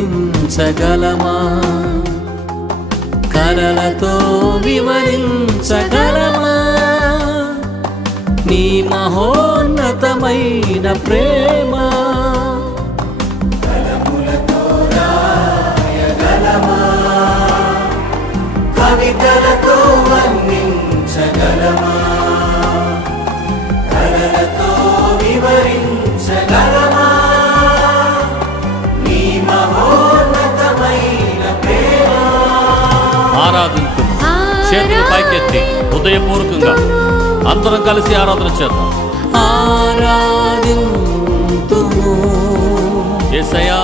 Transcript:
వివరించగలమా కలలతో వివరించగలమా నీ మహోన్నతమైన ప్రేమ కలములతో రాయగలమా కవితలతో వర్ణించగలమా కలలతో వివరించగలమా నీ మహోన్నతమైన ప్రేమ ఆరాధించు చేతులు పైకెత్తి హృదయపూర్వకంగా అందరం కలిసి ఆరాధన చేద్దాం ఆరాధింతుము యేసయ్యా